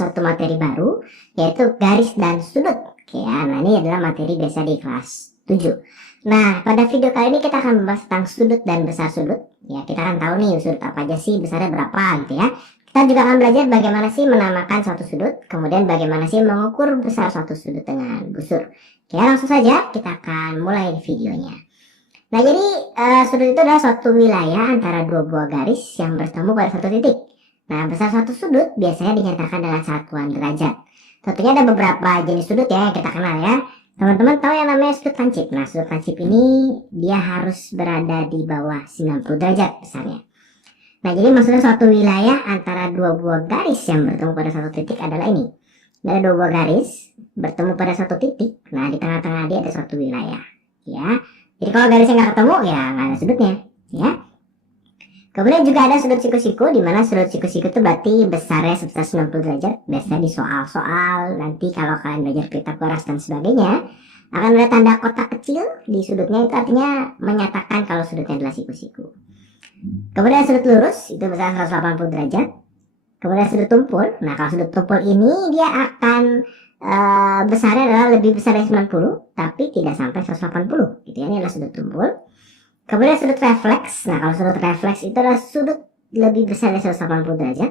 suatu materi baru, yaitu garis dan sudut. Oke ya, nah ini adalah materi biasa di kelas 7. Nah, pada video kali ini kita akan membahas tentang sudut dan besar sudut. Ya, kita akan tahu nih sudut apa aja sih, besarnya berapa gitu ya. Kita juga akan belajar bagaimana sih menamakan suatu sudut, kemudian bagaimana sih mengukur besar suatu sudut dengan busur. Oke, langsung saja kita akan mulai videonya. Nah, jadi sudut itu adalah suatu wilayah antara dua buah garis yang bertemu pada satu titik. Nah, besar suatu sudut biasanya dinyatakan dengan satuan derajat. Tentunya ada beberapa jenis sudut ya yang kita kenal ya. Teman-teman tahu yang namanya sudut lancip. Nah, sudut lancip ini dia harus berada di bawah 90 derajat besarnya. Nah, jadi maksudnya suatu wilayah antara dua buah garis yang bertemu pada satu titik adalah ini. Ada dua buah garis bertemu pada satu titik. Nah, di tengah-tengah dia ada suatu wilayah. Ya. Jadi kalau garisnya nggak ketemu ya nggak ada sudutnya, ya. Kemudian juga ada sudut siku-siku, di mana sudut siku-siku itu berarti besarnya sebesar 90 derajat. Biasanya di soal-soal nanti kalau kalian belajar Pitagoras dan sebagainya, akan ada tanda kotak kecil di sudutnya, itu artinya menyatakan kalau sudutnya adalah siku-siku. Kemudian sudut lurus itu besar 180 derajat. Kemudian sudut tumpul, nah kalau sudut tumpul ini dia akan besarnya adalah lebih besar dari 90 tapi tidak sampai 180 gitu ya. Ini adalah sudut tumpul. Kemudian sudut refleks. Nah, kalau sudut refleks itu adalah sudut lebih besar dari 180 derajat.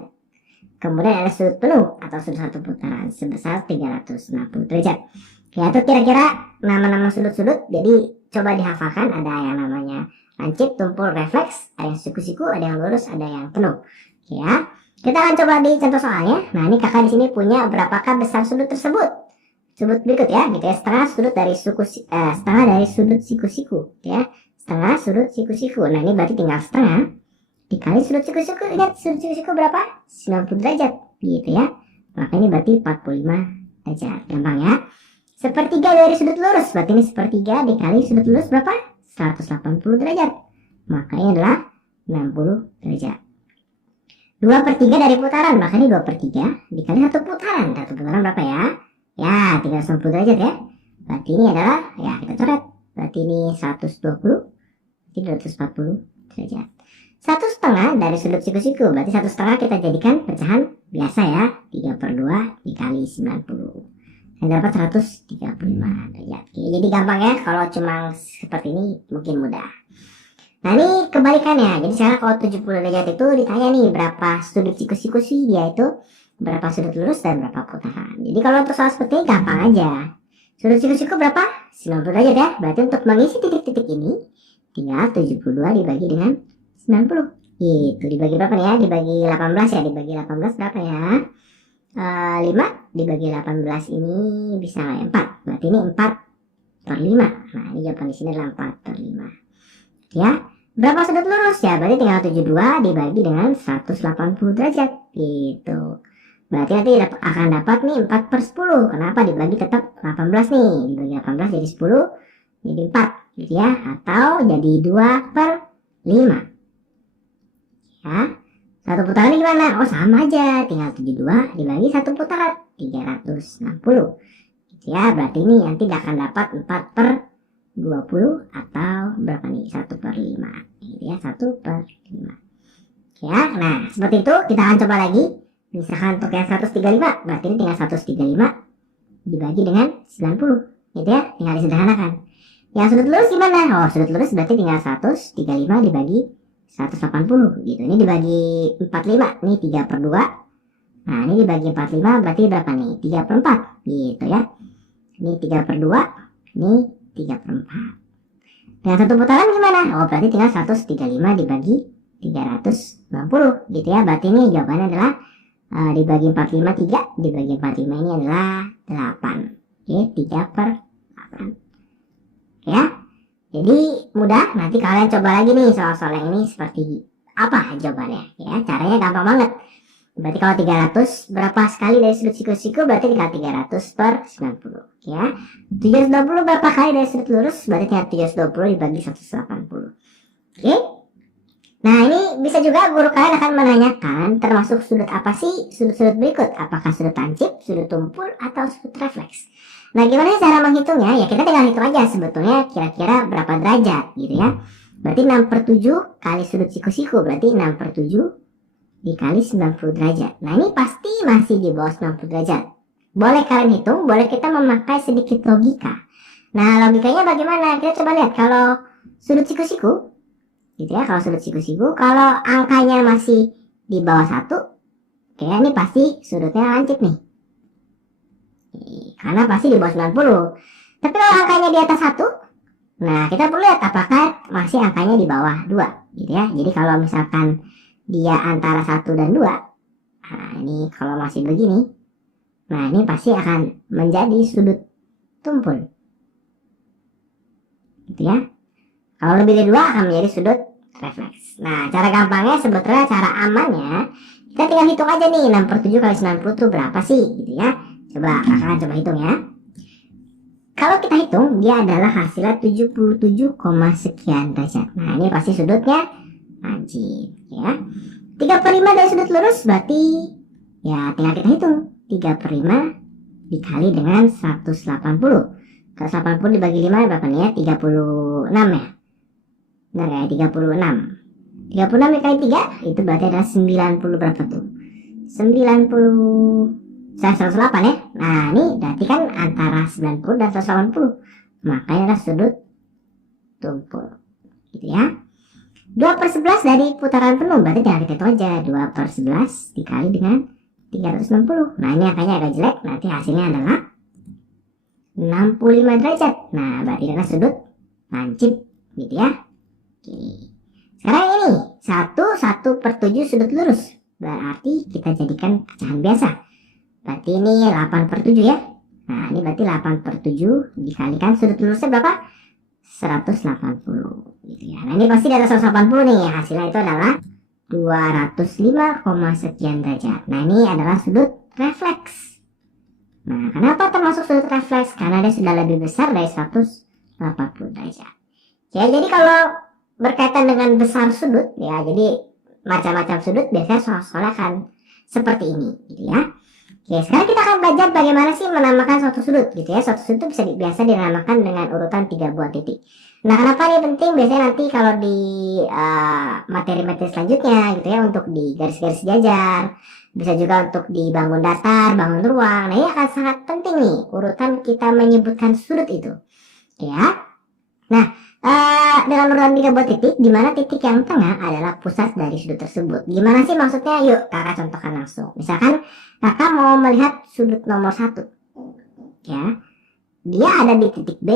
Kemudian ada sudut penuh atau sudut satu putaran sebesar 360 derajat. Ya, itu kira-kira nama-nama sudut-sudut. Jadi coba dihafalkan, ada yang namanya lancip, tumpul, refleks, ada yang siku-siku, ada yang lurus, ada yang penuh. Ya. Kita akan coba di contoh soalnya. Nah, ini kakak di sini punya berapakah besar sudut tersebut? Sudut berikut ya, gitu ya. Setengah dari sudut siku-siku, ya. Setengah sudut siku-siku. Nah, ini berarti tinggal setengah dikali sudut siku-siku. Lihat sudut siku-siku berapa? 90 derajat, gitu ya. Maka ini berarti 45 derajat. Gampang ya. Sepertiga dari sudut lurus, berarti ini sepertiga dikali sudut lurus berapa? 180 derajat. Maka ini adalah 60 derajat. 2/3 dari putaran, maka ini 2/3 dikali satu putaran. Satu putaran berapa ya? Ya, 360 derajat ya. Berarti ini adalah, ya kita coret. Berarti ini 120, berarti 240 derajat. 1/2 dari sudut siku-siku, berarti 1/2 kita jadikan pecahan biasa ya. 3/2 dikali 90. Dan dapat 135 derajat. Oke, jadi gampang ya, kalau cuma seperti ini mungkin mudah. Nah, ini kebalikannya. Jadi sekarang kalau 70 derajat itu ditanya nih berapa sudut siku-siku sih, dia itu berapa sudut lurus dan berapa putaran. Jadi kalau untuk soal seperti ini gampang aja. Sudut siku-siku berapa? 90 derajat ya. Berarti untuk mengisi titik-titik ini tinggal 72 dibagi dengan 90. Itu dibagi berapa nih ya? Dibagi 18 ya. Dibagi 18 berapa ya? 5 dibagi 18 ini bisa 4. Berarti ini 4/5. Nah, ini jawaban di sini adalah 4/5. Ya, berapa sudut lurus ya? Berarti tinggal 72 dibagi dengan 180 derajat gitu. Berarti nanti akan dapat nih 4/10. Kenapa? Dibagi tetap 18 nih. Dibagi 18 jadi 10 jadi 4 gitu ya. Atau jadi 2/5. Ya. Satu putaran ini gimana? Oh, sama aja. Tinggal 72 dibagi satu putaran 360 gitu ya. Berarti ini nanti akan dapat 4/20 atau berapa nih? 1/5 gitu ya, 1/5 ya. Nah, seperti itu kita akan coba lagi. Misalkan untuk yang 135, berarti ini tinggal 135 dibagi dengan 90 gitu ya, tinggal disederhanakan. Yang sudut lurus gimana? Oh, sudut lurus berarti tinggal 135 dibagi 180 gitu. Ini dibagi 45, ini 3/2. Nah, ini dibagi 45 berarti berapa nih? 3/4 gitu ya. Ini 3/2, ini 3/4. Dengan satu putaran gimana? Oh, berarti tinggal 135 dibagi 360 gitu ya. Berarti ini jawabannya adalah dibagi 45 3, dibagi 45 ini adalah 8. Oke, 3/8 ya. Jadi mudah. Nanti kalian coba lagi nih soal-soal yang ini seperti apa jawabannya ya. Caranya gampang banget. Berarti kalau 300 berapa sekali dari sudut siku-siku, berarti tinggal 300/90 ya. 320 berapa kali dari sudut lurus, berarti tinggal 320 dibagi 180. Oke. Nah, ini bisa juga guru kalian akan menanyakan termasuk sudut apa sih sudut-sudut berikut. Apakah sudut lancip, sudut tumpul, atau sudut refleks. Nah, gimana cara menghitungnya? Ya kita tinggal hitung aja sebetulnya kira-kira berapa derajat gitu ya. Berarti 6/7 kali sudut siku-siku, berarti 6/7 dikali 90 derajat. Nah ini pasti masih di bawah 90 derajat. Boleh kalian hitung, boleh kita memakai sedikit logika. Nah logikanya bagaimana? Kita coba lihat kalau sudut siku-siku gitu ya, kalau sudut siku-siku, kalau angkanya masih di bawah 1, oke ini pasti sudutnya lancip nih. Karena pasti di bawah 90. Tapi kalau angkanya di atas 1, nah kita perlu lihat apakah masih angkanya di bawah 2 gitu ya. Jadi kalau misalkan dia antara 1 dan 2, nah ini kalau masih begini, nah ini pasti akan menjadi sudut tumpul gitu ya. Kalau lebih dari 2 akan menjadi sudut refleks. Nah cara gampangnya sebetulnya, cara amannya kita tinggal hitung aja nih, 6/7 kali 90 itu berapa sih gitu ya. Coba kakak coba hitung ya. Kalau kita hitung, dia adalah hasilnya 77, sekian derajat. Nah ini pasti sudutnya lancip ya. 3/5 dari sudut lurus berarti ya tinggal kita hitung 3/5 dikali dengan 180. 180 dibagi 5 berapa nih ya? 36 ya. Benar ya, 36. 36 dikali 3 itu berarti adalah 90 berapa tuh? 90 108 ya. Nah ini berarti kan antara 90 dan 180. Makanya adalah sudut tumpul gitu ya. 2/11 dari putaran penuh berarti tinggal kita hitung aja, 2/11 dikali dengan 360. Nah ini angkanya agak jelek, nanti hasilnya adalah 65 derajat. Nah berarti adalah sudut lancip gitu ya. Oke. Sekarang ini 1/7 sudut lurus, berarti kita jadikan pecahan biasa. Berarti ini 8/7 ya. Nah ini berarti 8/7 dikalikan sudut lurusnya berapa? 180 gitu ya. Nah ini pasti di atas 180 nih, hasilnya itu adalah 205, sekian derajat. Nah ini adalah sudut refleks. Nah kenapa termasuk sudut refleks? Karena dia sudah lebih besar dari 180 derajat ya. Jadi kalau berkaitan dengan besar sudut ya, jadi macam-macam sudut biasanya soal-soal akan seperti ini gitu ya. Oke, sekarang kita akan belajar bagaimana sih menamakan suatu sudut gitu ya. Suatu sudut bisa biasa dinamakan dengan urutan 3 buah titik. Nah kenapa ini penting? Biasanya nanti kalau di materi-materi selanjutnya gitu ya, untuk di garis-garis jajar, bisa juga untuk di bangun datar, bangun ruang. Nah ini akan sangat penting nih urutan kita menyebutkan sudut itu ya. Nah dengan urutan 3 buah titik, di mana titik yang tengah adalah pusat dari sudut tersebut. Gimana sih maksudnya? Yuk kakak contohkan langsung. Misalkan kakak mau melihat sudut nomor 1 ya, dia ada di titik B,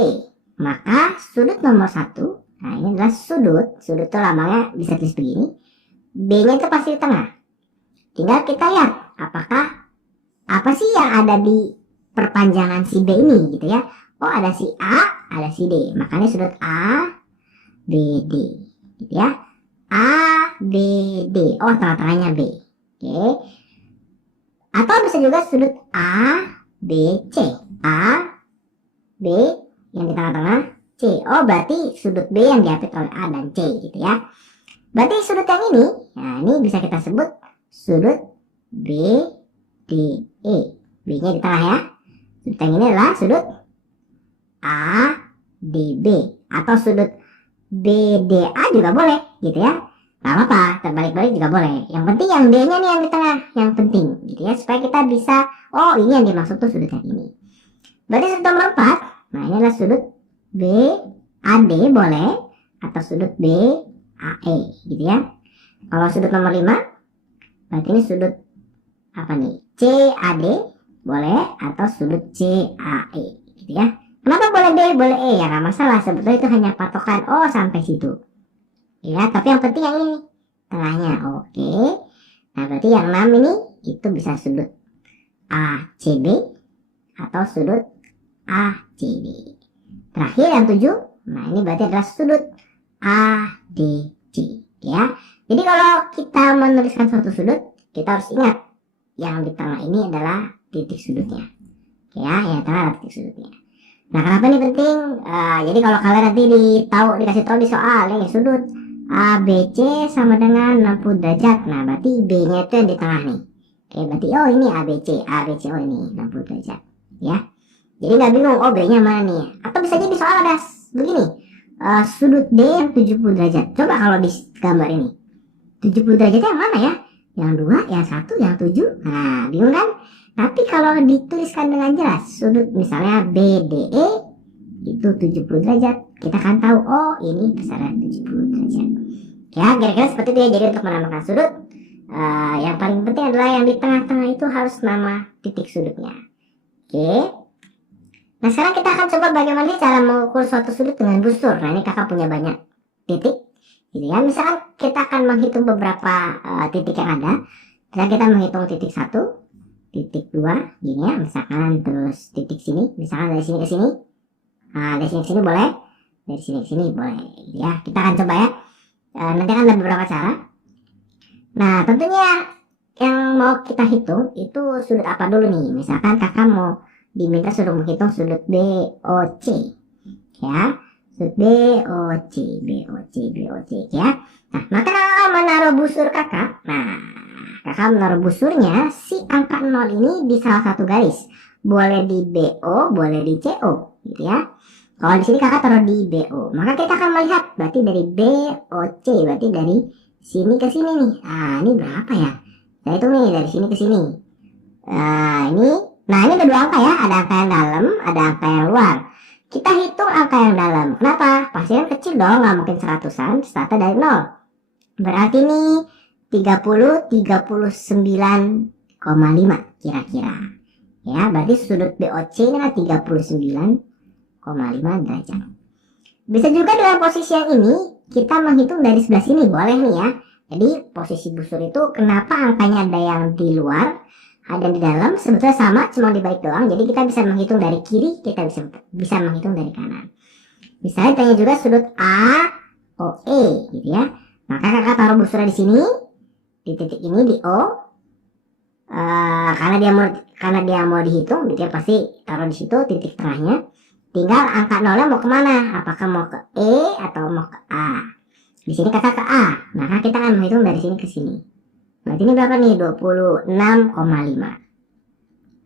maka sudut nomor 1, nah ini adalah sudut itu lambangnya bisa tulis begini, B nya itu pasti di tengah. Tinggal kita lihat apakah apa sih yang ada di perpanjangan si B ini gitu ya. Oh ada si A, ada si D, makanya sudut A B D gitu ya. A B D, oh tengah-tengahnya B. Oke. Atau bisa juga sudut A B C, A B yang di tengah-tengah C. Oh berarti sudut B yang diapit oleh A dan C gitu ya. Berarti sudut yang ini, nah ini bisa kita sebut sudut B D E. B nya di tengah ya. Sudut yang ini adalah sudut A D B, atau sudut B D A juga boleh gitu ya. Gak apa-apa, terbalik-balik juga boleh. Yang penting yang D nya nih yang di tengah, yang penting gitu ya, supaya kita bisa, oh ini yang dimaksud tuh sudut yang ini. Berarti sudut nomor 4, nah ini adalah sudut B A D boleh, atau sudut B A E gitu ya. Kalau sudut nomor 5, berarti ini sudut apa nih, C A D boleh, atau sudut C A E gitu ya. Kenapa boleh B, boleh E? Ya nggak masalah, sebetulnya itu hanya patokan, oh sampai situ ya, tapi yang penting yang ini tengahnya. Oke. Nah berarti yang 6 ini itu bisa sudut ACB atau sudut ACD. Terakhir yang 7, nah ini berarti adalah sudut ADC ya. Jadi kalau kita menuliskan suatu sudut, kita harus ingat yang di tengah ini adalah titik sudutnya ya, yang tengah adalah titik sudutnya. Nah kenapa ini penting? Jadi kalau kalian nanti dikasih tahu di soal nih, sudut ABC sama dengan 60 derajat. Nah berarti B nya itu yang di tengah nih. Oke, berarti oh ini ABC oh ini 60 derajat ya. Jadi nggak bingung, oh B nya mana nih. Atau bisa jadi soal ada begini, sudut D yang 70 derajat. Coba kalau di gambar ini 70 derajatnya yang mana ya? yang 2, yang 1, yang 7. Nah, bingung kan? Tapi kalau dituliskan dengan jelas, sudut misalnya BDE itu 70 derajat, kita akan tahu, oh ini besaran 70 derajat. Ya, kira-kira seperti itu ya. Jadi untuk menambahkan sudut, yang paling penting adalah yang di tengah-tengah itu harus nama titik sudutnya. Oke. Nah, sekarang kita akan coba bagaimana cara mengukur suatu sudut dengan busur. Nah, ini kakak punya banyak titik, gitu ya. Misalkan kita akan menghitung beberapa titik yang ada. Misalkan kita menghitung titik 1, titik 2, gini ya. Misalkan terus titik sini, misalkan dari sini ke sini. Nah, dari sini ke sini boleh, dari sini ke sini boleh, ya. Kita akan coba ya. Nanti akan ada beberapa cara. Nah, tentunya yang mau kita hitung itu sudut apa dulu nih. Misalkan kakak mau diminta suruh menghitung sudut BOC, ya. Sudut BOC ya. Nah, maka kakak menaruh busur kakak. Nah, kakak menaruh busurnya si angka 0 ini di salah satu garis. Boleh di BO, boleh di CO, gitu ya. Kalau di sini kakak taruh di BO, maka kita akan melihat berarti dari BOC, berarti dari sini ke sini nih. Ah, ini berapa ya? Saya hitung nih dari sini ke sini. Nah ini ada 2 angka ya, ada angka yang dalam, ada angka yang luar. Kita hitung angka yang dalam. Kenapa? Pasti kan kecil dong, nggak mungkin 100-an, startnya dari 0. Berarti ini 39,5 kira-kira. Ya, berarti sudut BOC ini adalah 39,5 derajat. Bisa juga dengan posisi yang ini, kita menghitung dari sebelah sini, boleh nih ya. Jadi posisi busur itu kenapa angkanya ada yang di luar, ada yang di dalam, sebetulnya sama, cuma dibalik doang. Jadi kita bisa menghitung dari kiri, kita bisa menghitung dari kanan. Misalnya tanya juga sudut AOE, gitu ya. Maka kakak taruh busurnya di sini, di titik ini di O. Karena dia mau dihitung, gitu ya, pasti taruh di situ titik tengahnya. Tinggal angka 0-nya mau kemana? Apakah mau ke E atau mau ke A? Di sini kakak ke A, maka kita akan menghitung dari sini ke sini. Berarti ini berapa nih? 26,5.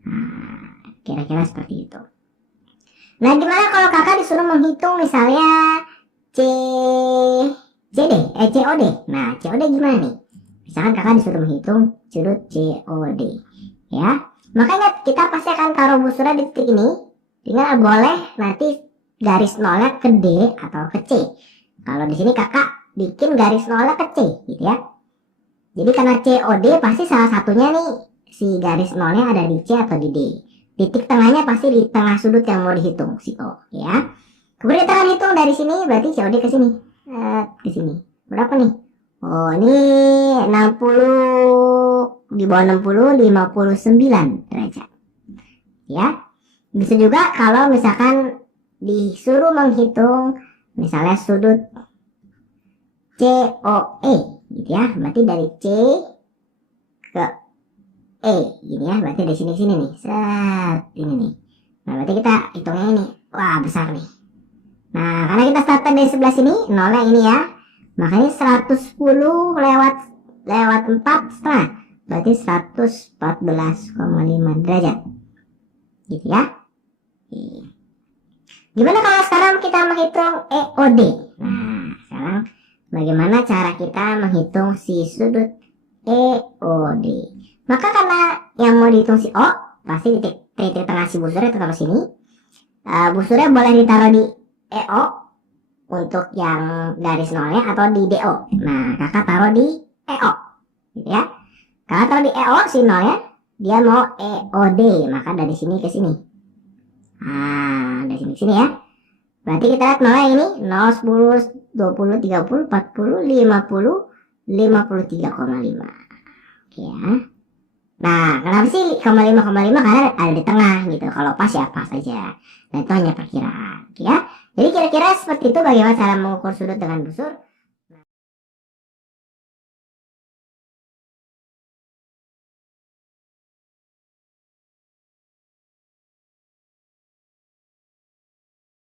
Nah, kira-kira seperti itu. Nah, gimana kalau kakak disuruh menghitung misalnya COD? Nah, COD gimana nih? Misalkan kakak disuruh menghitung sudut COD, ya. Maka ingat, kita pasti akan taruh busurnya di titik ini. Tinggal boleh nanti garis nolnya ke D atau ke C. Kalau di sini kakak bikin garis nolnya ke C, gitu ya. Jadi karena COD pasti salah satunya nih si garis nolnya ada di C atau di D. Titik tengahnya pasti di tengah sudut yang mau dihitung, si O, ya. Kemudian kita akan hitung dari sini, berarti COD ke sini, ke sini. Berapa nih? Oh, ini 60, di bawah 60, 59 derajat, ya. Bisa juga kalau misalkan disuruh menghitung misalnya sudut COE, gitu ya. Berarti dari C ke E, gini ya. Berarti dari sini ke sini nih. Set, ini nih. Nah, berarti kita hitungnya ini. Wah, besar nih. Nah, karena kita startnya dari sebelah sini, nolnya ini ya. Makanya 110 lewat 4,5. Berarti 114,5 derajat. Gitu ya. Gimana kalau sekarang kita menghitung EOD? Nah, sekarang bagaimana cara kita menghitung si sudut EOD? Maka karena yang mau dihitung si O, pasti titik tengah si busurnya itu taruh sini. Busurnya boleh ditaruh di EO untuk yang garis nolnya atau di DO. Nah, kakak taruh di EO, gitu ya. Kakak taruh di EO si nolnya, dia mau EOD, maka dari sini ke sini. Nah, dari sini ke sini ya. Berarti kita lihat nolnya ini 0, 10, 20, 30, 40, 50, 53,5. Oke ya. Nah, kenapa sih 5,5? Karena ada di tengah gitu. Kalau pas ya pas aja. Dan itu hanya perkiraan, ya. Jadi kira-kira seperti itu bagaimana cara mengukur sudut dengan busur.